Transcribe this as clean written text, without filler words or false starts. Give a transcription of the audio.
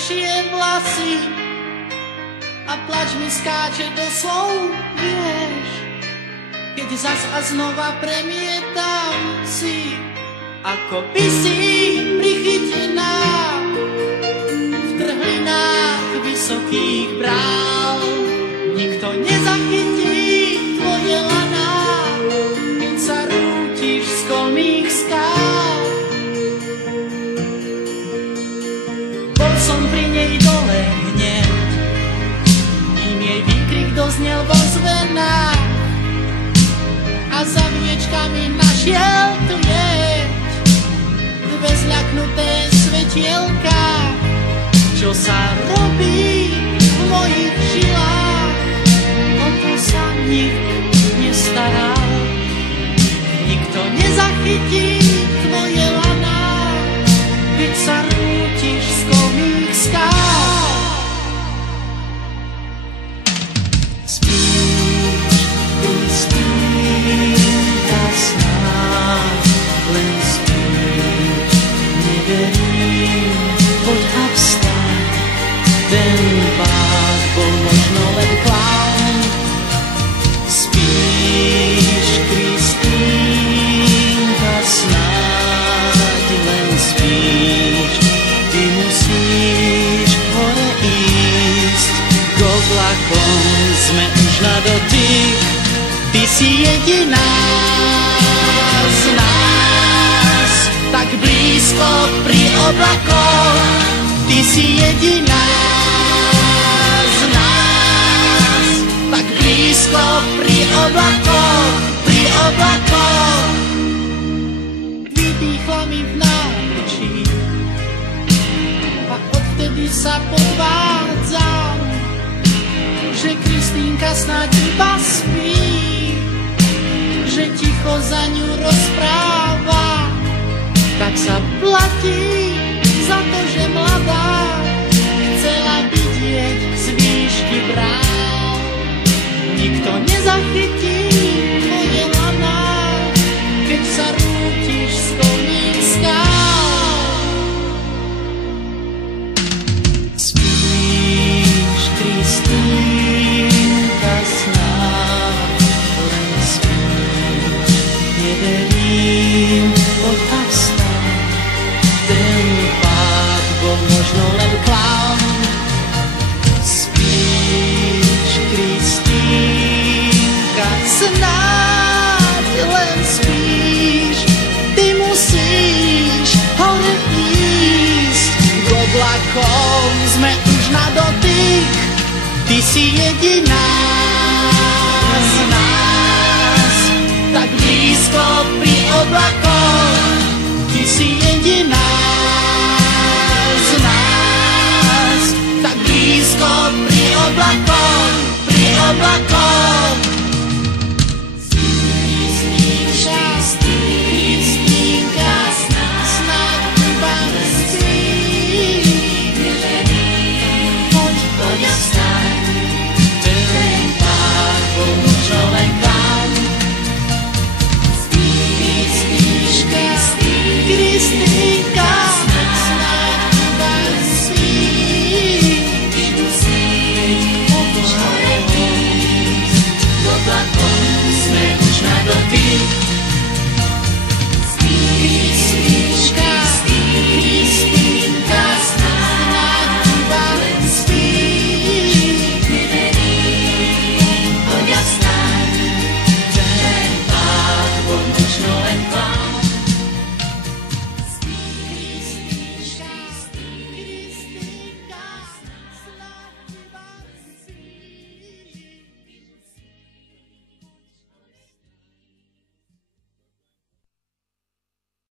dlhšie vlasy a plač mi skáče do slov, vieš, keď zas a znova premietam si, ako by si pri chytinách v trhlinách vysokých brál. Nikto nezachytí tvoje laná, keď sa rútiš z kolmých skál. Bol som pri nej dole hneď, kým jej výkrik doznel vo zvenách a za viečkami našiel tu jeď dve zľaknuté svetielka. Čo sa robí v mojich žilách, o to sa nik nestaral. Nikto nezachytí tvoje laná, keď sa rútiš z kolmých skál. Spíš, Kristýnka, snáď len spíš, neverím, poď a vstaň. Ten pád bol možno len klaun. Spíš, Kristýnka, snáď len spíš. Ty musíš hore ísť, k oblakom sme už na dotyk. Ty si jediná z nás, tak blízko pri oblakoch. Ty si jediná z nás, tak blízko pri oblakoch, pri oblakoch. Vydýchla mi v náručí a odvtedy sa podvádzam, že Kristýnka snáď iba spí, že ticho za ňu rozpráva, tak sa platí za to, že mladá chcela vidieť z výšky brál. Nikto nezachytí tvoje laná, keď sa rútiš z kolmých skál. Spíš, Kristýnka, snáď len spíš, neverím, poď a vstaň. Ten pád bol možno len klaun. Spíš, Kristýnka, snáď len spíš. Ty musíš hore ísť, k oblakom sme už na dotyk. Ty si jediná z nás, tak blízko pri oblakoch. Ty si jediná z nás, tak blízko pri oblakoch, pri oblakoch.